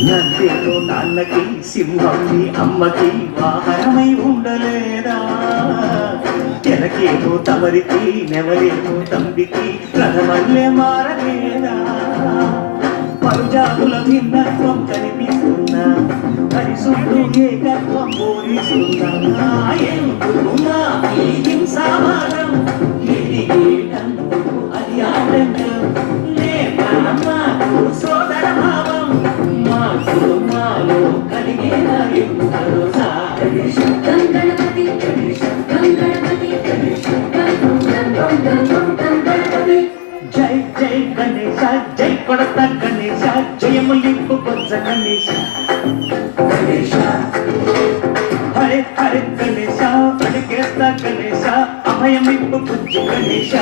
నందేలో నాన్నకి సింహం నీ అమ్మకి వాహనమై ఉండలేదా? ఎనకేమో తమరికి నెవలేమో తంబికి రథమల్లే మారలేదా? పరుజాతుల భిన్నత్వం కనిపిస్తున్నా పరిశుద్ధు ఏకత్వం బోధిస్తున్నా. ఎందుకున్నా ఈ హింసావాదం ఎదిగేటందుకు అది ఆటంకం లేకమ్మకు సోదర భావం మాకు మాలో కలిగేన ఎప్పుడు గణపతి జై జై గణేశ జై కొడత గణేశ జయములింపు బొజ్జ గణేశ గణేశ హరే హరే గణేశ అడిగేస్తా గణేశ అభయమింపు బుజ్జి గణేశ